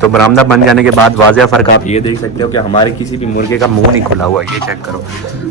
तो बरामदा बन जाने के बाद वाज़ह फ़र्क आप ये देख सकते हो कि हमारे किसी भी मुर्गे का मुंह नहीं खुला हुआ, ये चेक करो,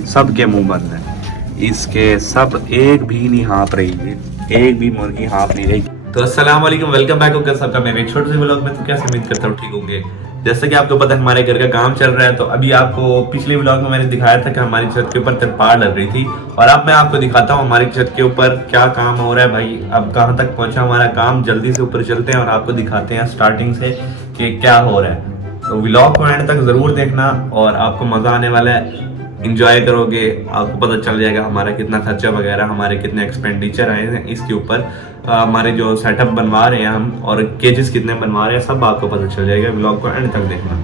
सब के मुंह बंद है इसके, सब एक भी नहीं हाँप रही है, एक भी मुर्गी हाँप नहीं रही। तो अस्सलाम वालेकुम, वेलकम बैक होगा सबका मेरे एक छोटे से व्लॉग में। तो कैसे उम्मीद करता हूँ ठीक होंगे। जैसा कि आपको पता है हमारे घर का काम चल रहा है, तो अभी आपको पिछले व्लॉग में मैंने दिखाया था कि हमारी छत के ऊपर तिरपाल लग रही थी, और अब मैं आपको दिखाता हूँ हमारी छत के ऊपर क्या काम हो रहा है। भाई अब कहाँ तक पहुंचा हमारा काम, जल्दी से ऊपर चलते हैं और आपको दिखाते हैं स्टार्टिंग से कि क्या हो रहा है। तो व्लॉग को एंड तक जरूर देखना और आपको मजा आने वाला है, इंजॉय करोगे, आपको पता चल जाएगा हमारा कितना खर्चा वगैरह, हमारे कितने एक्सपेंडिचर आए हैं इसके ऊपर, हमारे जो सेटअप बनवा रहे हैं हम और केजेस कितने बनवा रहे हैं, सब आपको पता चल जाएगा। व्लॉग को एंड तक देखना।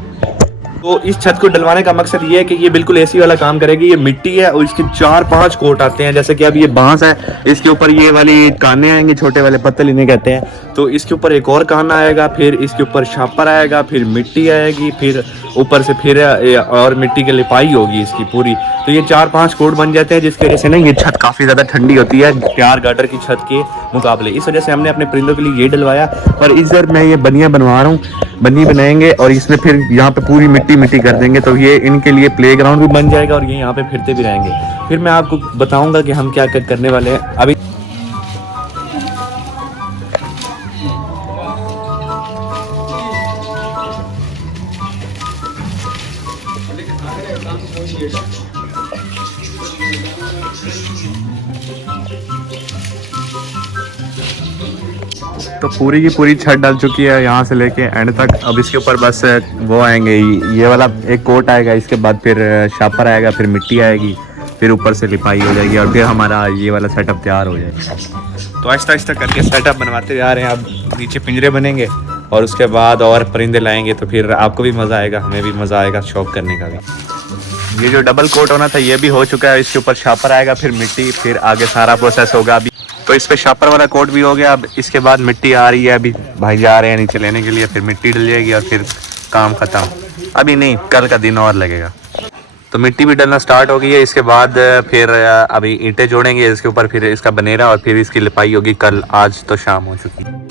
तो इस छत को डलवाने का मकसद ये है कि ये बिल्कुल एसी वाला काम करेगी। ये मिट्टी है और इसके 4-5 कोट आते हैं, जैसे कि अब ये बांस है, इसके ऊपर ये वाली काने आएंगे, छोटे वाले पत्तल इन्हें कहते हैं। तो इसके ऊपर एक और काना आएगा, फिर इसके ऊपर छापर आएगा, फिर मिट्टी आएगी, फिर ऊपर से फिर और मिट्टी की लिपाई होगी इसकी पूरी। तो ये 4-5 कोट बन जाते हैं, जिसकी वजह से ना ये छत काफ़ी ज़्यादा ठंडी होती है प्यार गाटर की छत के मुकाबले। इस वजह से हमने अपने परिंदों के लिए ये डलवाया। और इधर मैं ये बनिया बनवा रहा हूँ, बनी बनाएंगे और इसमें फिर यहाँ पे पूरी मिट्टी कर देंगे, तो ये इनके लिए प्लेग्राउंड भी बन जाएगा और ये यहाँ पे फिरते भी रहेंगे। फिर मैं आपको बताऊंगा कि हम क्या करने वाले हैं अभी। तो पूरी की पूरी छत डल चुकी है यहाँ से लेके एंड तक। अब इसके ऊपर बस वो आएंगे, ये वाला एक कोट आएगा, इसके बाद फिर शापर आएगा, फिर मिट्टी आएगी, फिर ऊपर से लिपाई हो जाएगी और फिर हमारा ये वाला सेटअप तैयार हो जाएगा। तो आहिस्ता आहिस्ता करके सेटअप बनवाते जा रहे हैं। अब नीचे पिंजरे बनेंगे और उसके बाद और परिंदे लाएंगे, तो फिर आपको भी मज़ा आएगा, हमें भी मज़ा आएगा शौक करने का भी। ये जो डबल कोट होना था ये भी हो चुका है, इसके ऊपर शापर आएगा, फिर मिट्टी, फिर आगे सारा प्रोसेस होगा। अभी तो इस पे शापर वाला कोट भी हो गया। अब इसके बाद मिट्टी आ रही है, अभी भाई जा रहे हैं नीचे लेने के लिए, फिर मिट्टी डल जाएगी और फिर काम ख़त्म। अभी नहीं, कल का दिन और लगेगा। तो मिट्टी भी डलना स्टार्ट हो गई है। इसके बाद फिर अभी ईंटें जोड़ेंगे इसके ऊपर, फिर इसका बनेरा और फिर इसकी लिपाई होगी कल। आज तो शाम हो चुकी है।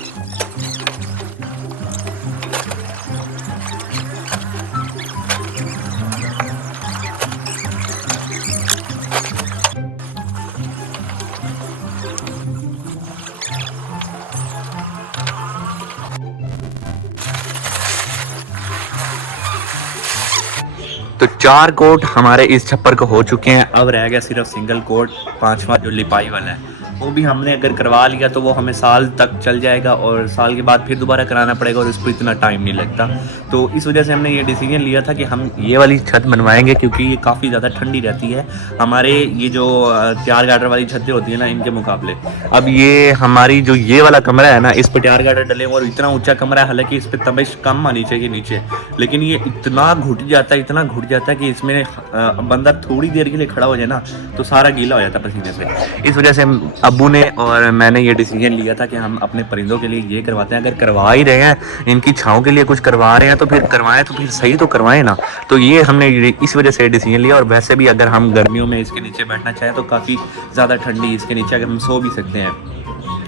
तो 4 कोट हमारे इस छप्पर को हो चुके हैं। अब रह गया सिर्फ सिंगल कोट, 5वां जो लिपाई वाला है, वो भी हमने अगर करवा लिया तो वो हमें साल तक चल जाएगा और साल के बाद फिर दोबारा कराना पड़ेगा और उस पर इतना टाइम नहीं लगता। तो इस वजह से हमने ये डिसीजन लिया था कि हम ये वाली छत बनवाएंगे, क्योंकि ये काफ़ी ज़्यादा ठंडी रहती है हमारे ये जो ट्यार गार्डर वाली छतें होती है ना, इनके मुकाबले। अब ये हमारी जो ये वाला कमरा है ना, इस पर ट्यार गार्डर डले और इतना ऊँचा कमरा है, हालांकि इस पर तबिश कम आनी चाहिए नीचे, लेकिन ये इतना घुट जाता है, इतना घुट जाता है कि इसमें बंदा थोड़ी देर के लिए खड़ा हो जाए ना तो सारा गीला हो जाता है पसीने से। इस वजह से अब्बू ने और मैंने ये डिसीजन लिया था कि हम अपने परिंदों के लिए ये करवाते हैं। अगर करवा ही रहे हैं, इनकी छाँव के लिए कुछ करवा रहे हैं, तो फिर करवाएं, तो फिर सही तो करवाएं ना। तो ये हमने इस वजह से डिसीजन लिया। और वैसे भी अगर हम गर्मियों में इसके नीचे बैठना चाहें तो काफ़ी ज़्यादा ठंडी इसके नीचे अगर हम सो भी सकते हैं,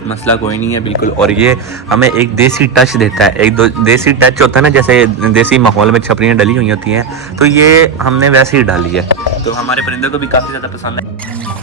मसला कोई नहीं है बिल्कुल। और ये हमें एक देसी टच देता है, एक दो देसी टच होता है ना, जैसे देसी माहौल में छपरियाँ डली हुई होती हैं, तो ये हमने वैसे ही डाली है, तो हमारे परिंदों को भी काफ़ी ज़्यादा पसंद है।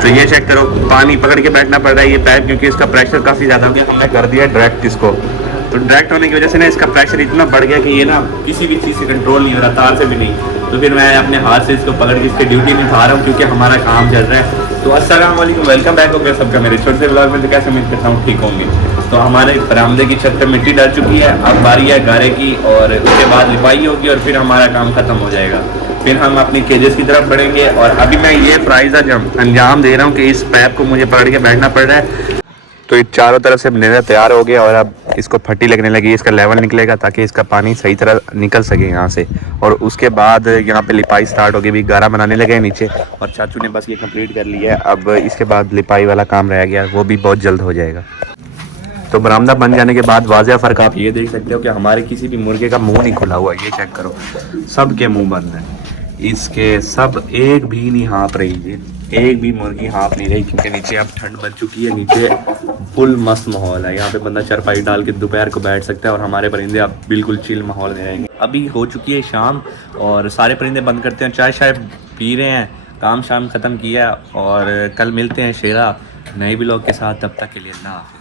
तो ये चेक करो, पानी पकड़ के बैठना पड़ रहा है ये पैप, क्योंकि इसका प्रेशर काफ़ी ज़्यादा हो गया। हमने कर दिया डायरेक्ट इसको, तो डायरेक्ट होने की वजह से ना इसका प्रेशर इतना बढ़ गया कि ये ना किसी भी चीज़ से कंट्रोल नहीं हो रहा, तार से भी नहीं। तो फिर मैं अपने हाथ से इसको पकड़ के इसकी ड्यूटी निभा रहा हूँ, क्योंकि हमारा काम चल रहा है। तो अस्सलाम वालेकुम, वेलकम बैक हो गया सबका मेरे छोटे से व्लॉग में। तो कैसे उम्मीद करता हूँ ठीक होंगे। तो हमारे बरामदे की छत पर मिट्टी डल चुकी है, अब बारी है गारे की, और उसके बाद लिपाई होगी और फिर हमारा काम ख़त्म हो जाएगा। फिर हम अपनी केजेस की तरफ बढ़ेंगे। और अभी मैं ये प्राइज़ अंजाम दे रहा हूँ कि इस पैप को मुझे पकड़ के बैठना पड़ रहा है। तो ये चारों तरफ से बनेरा तैयार हो गया और अब इसको फटी लगने लगी, इसका लेवल निकलेगा ताकि इसका पानी सही तरह निकल सके यहाँ से। और उसके बाद यहाँ पे लिपाई स्टार्ट हो गई, भी गारा बनाने लगे नीचे, और चाचू ने बस ये कंप्लीट कर लिया है। अब इसके बाद लिपाई वाला काम रह गया, वो भी बहुत जल्द हो जाएगा। तो बरामदा बन जाने के बाद वाज़ह फ़र्क आप ये देख सकते हो कि हमारे किसी भी मुर्गे का मुंह नहीं खुला हुआ, ये चेक करो, सब के मुंह बंद हैं। इसके सब एक भी नहीं हाँप रही है, एक भी मुर्गी हाँप नहीं रही, क्योंकि नीचे अब ठंड बच चुकी है। नीचे फुल मस्त माहौल है, यहाँ पे बंदा चारपाई डाल के दोपहर को बैठ सकता है और हमारे परिंदे अब बिल्कुल चिल माहौल में रहेंगे। अभी हो चुकी है शाम और सारे परिंदे बंद करते हैं, चाय शाय पी रहे हैं, काम शाम ख़त्म किया और कल मिलते हैं शेरा नए ब्लॉग के साथ। तब तक के लिए अल्लाह हाफ़िज़।